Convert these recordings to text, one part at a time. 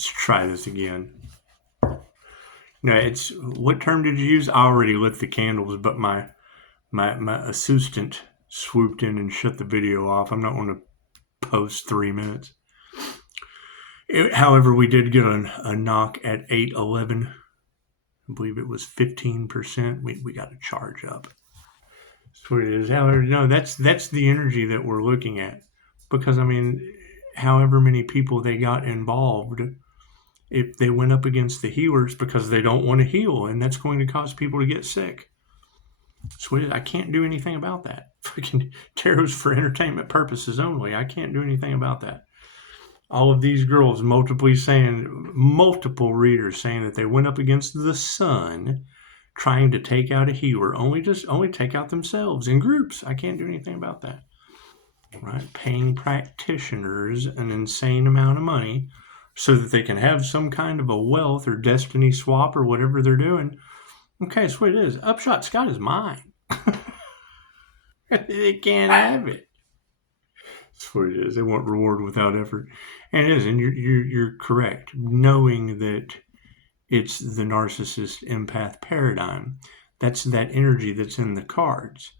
Let's try this again. No, it's, what term did you use? I already lit the candles, but my assistant swooped in and shut the video off. I'm not going to post 3 minutes. However, we did get a knock at 8:11. I believe it was 15%. We got to charge up. That's what it is. However, no, that's the energy that we're looking at. Because, I mean, however many people they got involved, if they went up against the healers because they don't want to heal, and that's going to cause people to get sick. So I can't do anything about that. Freaking tarot's for entertainment purposes only. I can't do anything about that. All of these girls multiple readers saying that they went up against the sun trying to take out a healer, only take out themselves in groups. I can't do anything about that. Right? Paying practitioners an insane amount of money so that they can have some kind of a wealth or destiny swap or whatever they're doing. Okay, that's what it is. Upshotscott is mine. They can't have it. That's what it is. They want reward without effort. And it is, and you're correct. Knowing that it's the narcissist empath paradigm. That's that energy that's in the cards.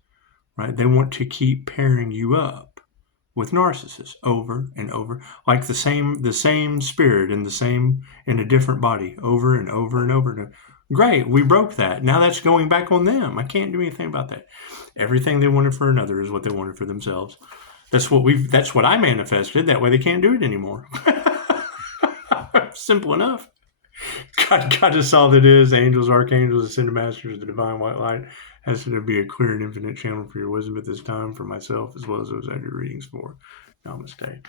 Right? They want to keep pairing you up with narcissists over and over, like the same spirit in a different body, over and over and over. Great, we broke that. Now that's going back on them. I can't do anything about that. Everything they wanted for another is what they wanted for themselves. That's what I manifested. That way they can't do it anymore. Simple enough. God is all that is. Angels, archangels, ascended masters, the divine white light. Has to be a clear and infinite channel for your wisdom at this time, for myself as well as those I do readings for. Namaste.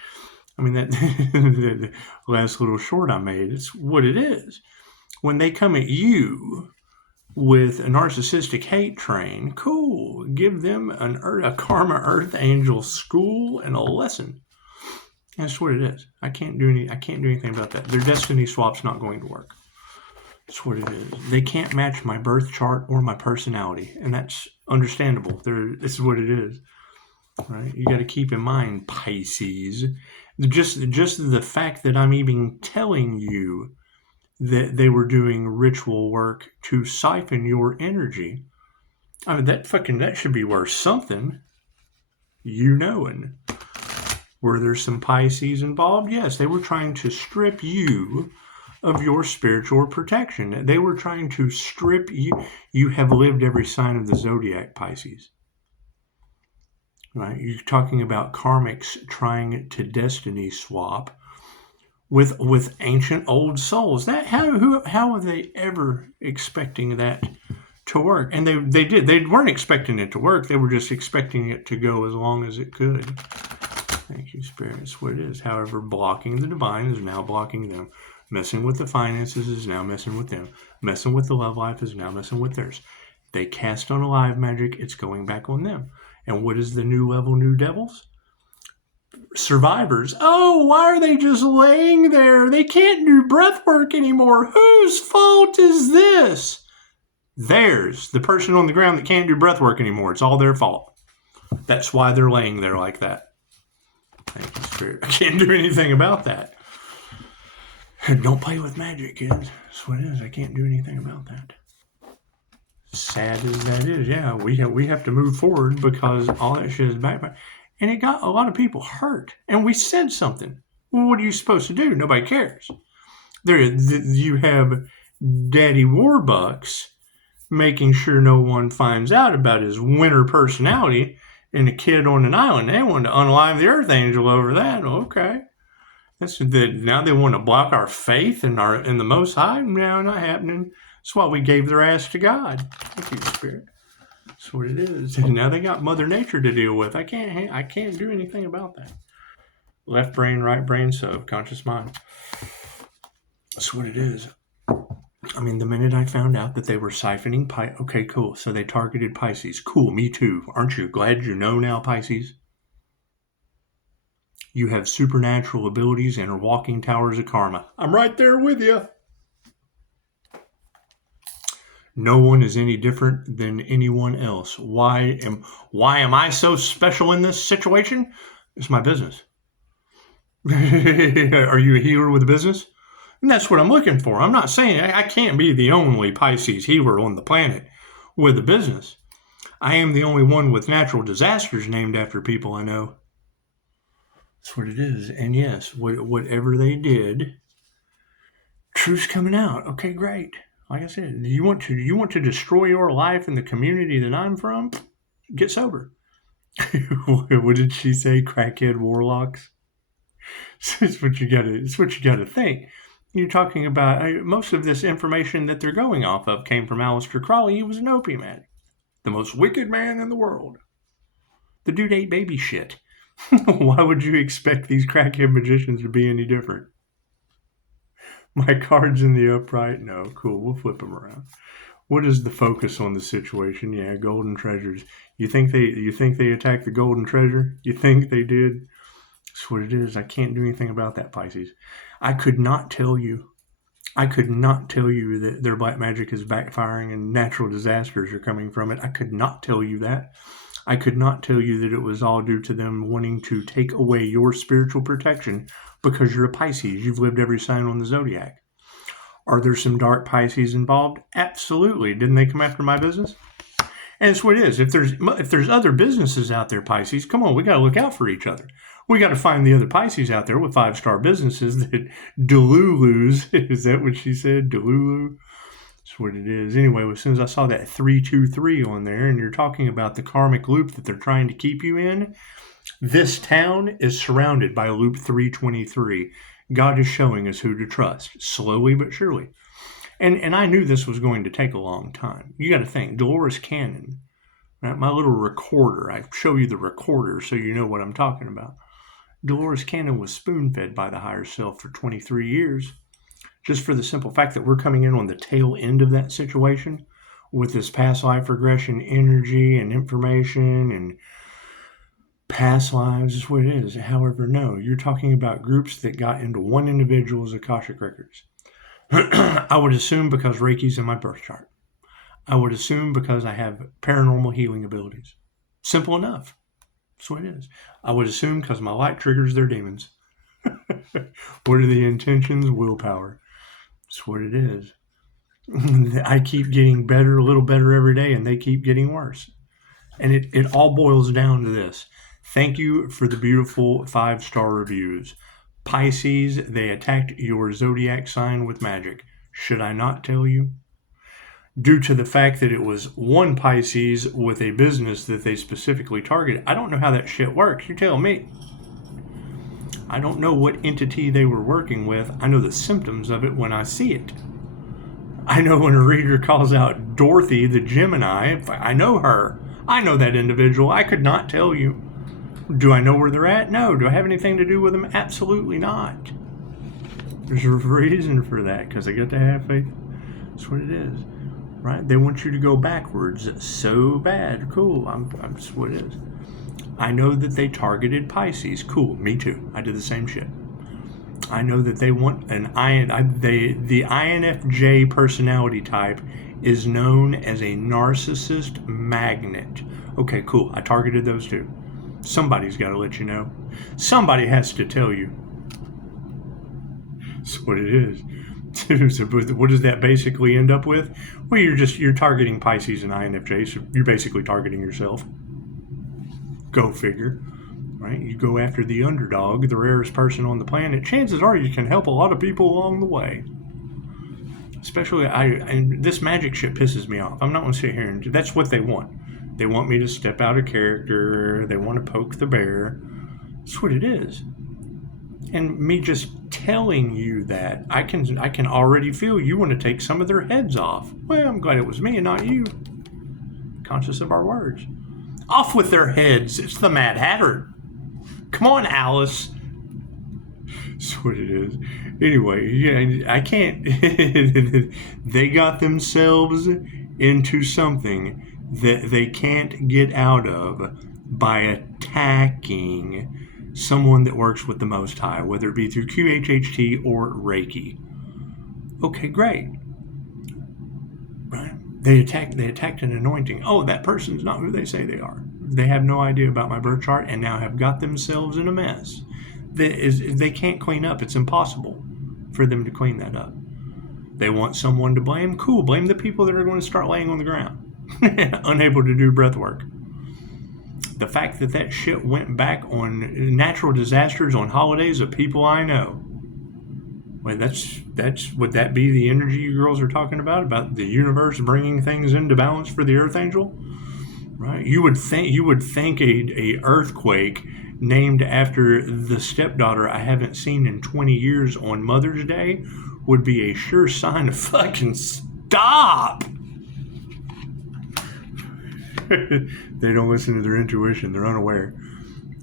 I mean, that the last little short I made, it's what it is. When they come at you with a narcissistic hate train, cool. Give them a karma earth angel school and a lesson. That's what it is. I can't do anything about that. Their destiny swap's not going to work. That's what it is. They can't match my birth chart or my personality, and that's understandable. This is what it is, right? You got to keep in mind, Pisces, just the fact that I'm even telling you that they were doing ritual work to siphon your energy. I mean, that should be worth something. You knowing. Were there some Pisces involved? Yes, they were trying to strip you of your spiritual protection. They were trying to strip you. You have lived every sign of the zodiac, Pisces. Right? You're talking about karmics trying to destiny swap with ancient old souls. That how are they ever expecting that to work? And they did. They weren't expecting it to work. They were just expecting it to go as long as it could. Thank you, Spirit. That's what it is. However, blocking the divine is now blocking them. Messing with the finances is now messing with them. Messing with the love life is now messing with theirs. They cast on alive magic, it's going back on them. And what is the new level, new devils? Survivors. Oh, why are they just laying there? They can't do breath work anymore. Whose fault is this? Theirs. The person on the ground that can't do breath work anymore. It's all their fault. That's why they're laying there like that. Thank you, Spirit. I can't do anything about that. Don't play with magic, kids. That's what it is. I can't do anything about that. Sad as that is, yeah, we have to move forward because all that shit is backfire. And it got a lot of people hurt. And we said something. Well, what are you supposed to do? Nobody cares. You have Daddy Warbucks making sure no one finds out about his winter personality and a kid on an island. They wanted to unalive the Earth Angel over that. Okay. Now they want to block our faith in the Most High? No, not happening. That's why we gave their ass to God. Thank you, Spirit. That's what it is. And now they got Mother Nature to deal with. I can't do anything about that. Left brain, right brain, subconscious mind. That's what it is. I mean, the minute I found out that they were siphoning okay, cool. So they targeted Pisces. Cool, me too. Aren't you glad you know now, Pisces? You have supernatural abilities and are walking towers of karma. I'm right there with you. No one is any different than anyone else. Why am I so special in this situation? It's my business. Are you a healer with a business? And that's what I'm looking for. I'm not saying I can't be the only Pisces healer on the planet with a business. I am the only one with natural disasters named after people I know. That's what it is. And yes, whatever they did, truth's coming out. Okay, great. Like I said, you want to destroy your life in the community that I'm from? Get sober. What did she say? Crackhead warlocks. It's what you gotta think. You're talking about most of this information that they're going off of came from Aleister Crowley. He was an opium addict, the most wicked man in the world. The dude ate baby shit. Why would you expect these crackhead magicians to be any different? My card's in the upright. No, cool. We'll flip them around. What is the focus on the situation? Yeah, golden treasures. You think they attacked the golden treasure? You think they did? That's what it is. I can't do anything about that, Pisces. I could not tell you that their black magic is backfiring and natural disasters are coming from it. I could not tell you that. I could not tell you that it was all due to them wanting to take away your spiritual protection because you're a Pisces. You've lived every sign on the zodiac. Are there some dark Pisces involved? Absolutely. Didn't they come after my business? And it's what it is. If there's other businesses out there, Pisces, come on, we got to look out for each other. We got to find the other Pisces out there with 5-star businesses that Delulu's. Is that what she said? Delulu? That's what it is. Anyway, as soon as I saw that 323 on there, and you're talking about the karmic loop that they're trying to keep you in, this town is surrounded by loop 323. God is showing us who to trust, slowly but surely. And I knew this was going to take a long time. You got to think, Dolores Cannon, right, my little recorder, I show you the recorder so you know what I'm talking about. Dolores Cannon was spoon-fed by the higher self for 23 years, just for the simple fact that we're coming in on the tail end of that situation with this past life regression energy and information and past lives is what it is. However, no, you're talking about groups that got into one individual's Akashic records. I would assume because Reiki's in my birth chart. I would assume because I have paranormal healing abilities. Simple enough. That's what it is. I would assume because my light triggers their demons. What are the intentions? Willpower. That's what it is. I keep getting better, a little better every day, and they keep getting worse. And it all boils down to this. Thank you for the beautiful 5-star reviews. Pisces, they attacked your zodiac sign with magic. Should I not tell you? Due to the fact that it was one Pisces with a business that they specifically targeted. I don't know how that shit works. You tell me. I don't know what entity they were working with. I know the symptoms of it when I see it. I know when a reader calls out Dorothy, the Gemini. I know her. I know that individual. I could not tell you. Do I know where they're at? No. Do I have anything to do with them? Absolutely not. There's a reason for that, because I got to have faith. That's what it is, right? They want you to go backwards so bad. Cool. That's what it is. I know that they targeted Pisces. Cool. Me too. I did the same shit. I know that they want the INFJ personality type is known as a narcissist magnet. Okay, cool. I targeted those two. Somebody's got to let you know. Somebody has to tell you. That's what it is. So what does that basically end up with? Well, you're targeting Pisces and INFJ, so you're basically targeting yourself. Go figure. Right? You go after the underdog, the rarest person on the planet. Chances are you can help a lot of people along the way. Especially, and this magic shit pisses me off. I'm not going to sit here and that's what they want. They want me to step out of character. They want to poke the bear. That's what it is. And me just telling you that, I can already feel you want to take some of their heads off. Well, I'm glad it was me and not you. Conscious of our words. Off with their heads. It's the Mad Hatter. Come on, Alice. That's what it is. Anyway, yeah, I can't. They got themselves into something that they can't get out of by attacking someone that works with the Most High, whether it be through QHHT or Reiki. Okay, great. Right? They attacked an anointing. Oh, that person's not who they say they are. They have no idea about my birth chart and now have got themselves in a mess. They can't clean up. It's impossible. for them to clean that up. They want someone to blame. Cool, blame the people that are going to start laying on the ground, unable to do breath work. The fact that that shit went back on natural disasters, on holidays of people I know. Well, that's would that be the energy you girls are talking about the universe bringing things into balance for the Earth Angel? Right? You would think a earthquake named after the stepdaughter I haven't seen in 20 years on Mother's Day would be a sure sign of fucking stop. They don't listen to their intuition. They're unaware.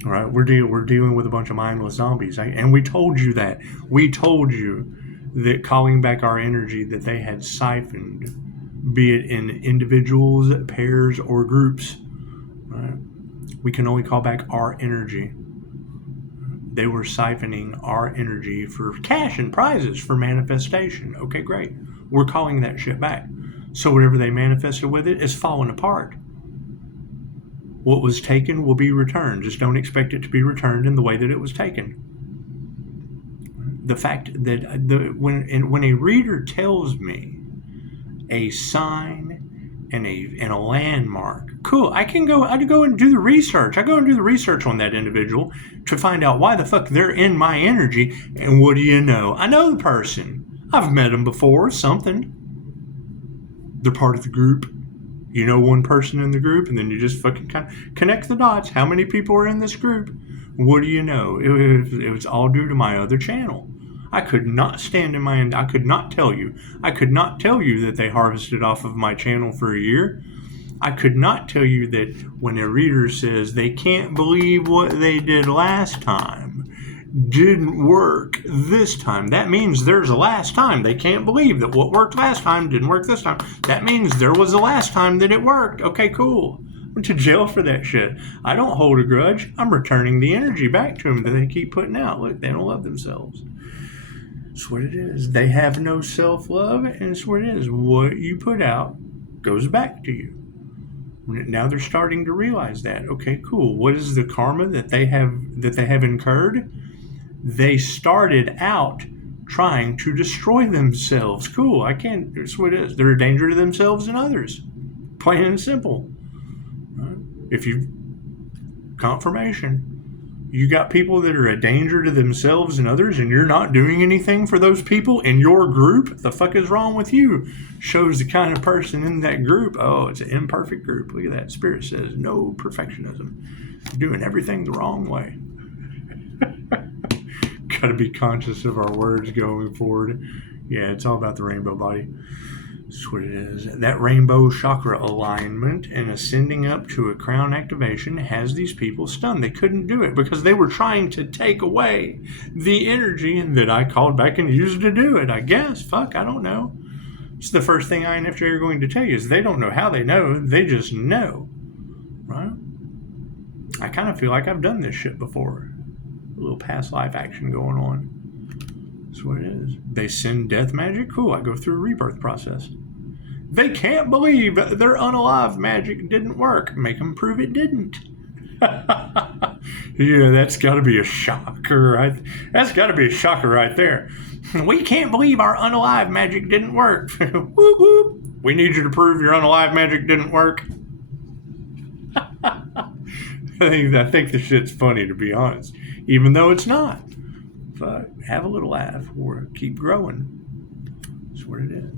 All right, we're dealing with a bunch of mindless zombies, and we told you that. We told you that calling back our energy that they had siphoned, be it in individuals, pairs, or groups. Right? We can only call back our energy. They were siphoning our energy for cash and prizes for manifestation. Okay, great. We're calling that shit back. So whatever they manifested with it is falling apart. What was taken will be returned. Just don't expect it to be returned in the way that it was taken. The fact that when a reader tells me a sign and a landmark, cool, I go and do the research. I go and do the research on that individual to find out why the fuck they're in my energy. And what do you know? I know the person. I've met them before, something. They're part of the group. You know one person in the group, and then you just fucking kind of connect the dots. How many people are in this group? What do you know? It was all due to my other channel. I could not stand in my end. I could not tell you. I could not tell you that they harvested off of my channel for a year. I could not tell you that when a reader says they can't believe what they did last time didn't work this time. That means there's a last time. They can't believe that what worked last time didn't work this time. That means there was a last time that it worked. Okay, cool. I went to jail for that shit. I don't hold a grudge. I'm returning the energy back to them that they keep putting out. Look, they don't love themselves. That's what it is. They have no self-love, and it's what it is. What you put out goes back to you. Now they're starting to realize that. Okay, cool. What is the karma that they have incurred? They started out trying to destroy themselves. Cool. That's what it is. They're a danger to themselves and others. Plain and simple. Right? If you confirmation, you got people that are a danger to themselves and others, and you're not doing anything for those people in your group, what the fuck is wrong with you? Shows the kind of person in that group. Oh, it's an imperfect group. Look at that. Spirit says no perfectionism. Doing everything the wrong way. Got to be conscious of our words going forward. Yeah, it's all about the rainbow body. That's what it is. That rainbow chakra alignment and ascending up to a crown activation has these people stunned. They couldn't do it because they were trying to take away the energy that I called back and used to do it, I guess. Fuck, I don't know. It's the first thing INFJ are going to tell you is they don't know how they know. They just know. Right? I kind of feel like I've done this shit before. A little past life action going on. That's what it is. They send death magic. Cool. I go through a rebirth process. They can't believe their unalive magic didn't work. Make them prove it didn't. Yeah, that's got to be a shocker. That's got to be a shocker right there. We can't believe our unalive magic didn't work. Whoop, whoop. We need you to prove your unalive magic didn't work. I think the shit's funny, to be honest, even though it's not. But have a little laugh or keep growing. That's what it is.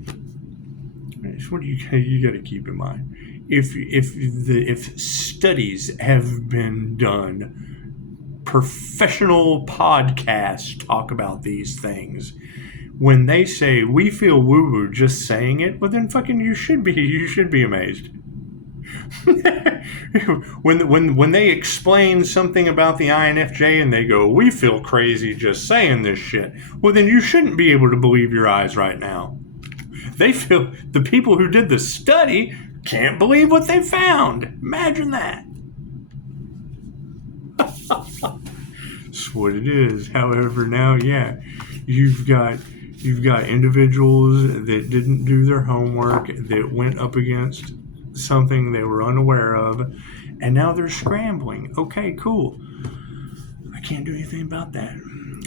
It's what you got to keep in mind. If studies have been done, professional podcasts talk about these things. When they say we feel woo-woo just saying it, well then fucking you should be amazed. when they explain something about the INFJ and they go, we feel crazy just saying this shit, well then you shouldn't be able to believe your eyes right now. They feel the people who did the study can't believe what they found. Imagine that. That's what it is. However, now, yeah, you've got individuals that didn't do their homework, that went up against something they were unaware of, and now they're scrambling. Okay, cool. I can't do anything about that.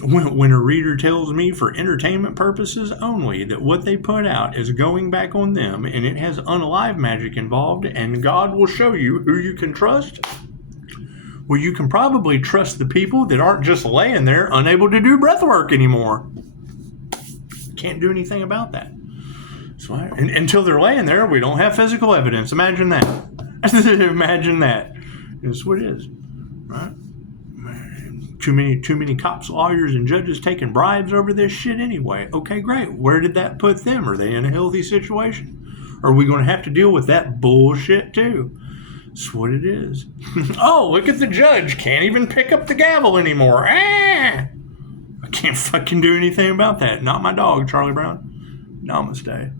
When a reader tells me for entertainment purposes only that what they put out is going back on them and it has unalive magic involved and God will show you who you can trust, well, you can probably trust the people that aren't just laying there unable to do breath work anymore. Can't do anything about that. So until they're laying there, we don't have physical evidence. Imagine that. Imagine that. That's what it is, right? Too many cops, lawyers, and judges taking bribes over this shit anyway. Okay, great. Where did that put them? Are they in a healthy situation? Or are we going to have to deal with that bullshit too? That's what it is. Oh, look at the judge. Can't even pick up the gavel anymore. I can't fucking do anything about that. Not my dog, Charlie Brown. Namaste.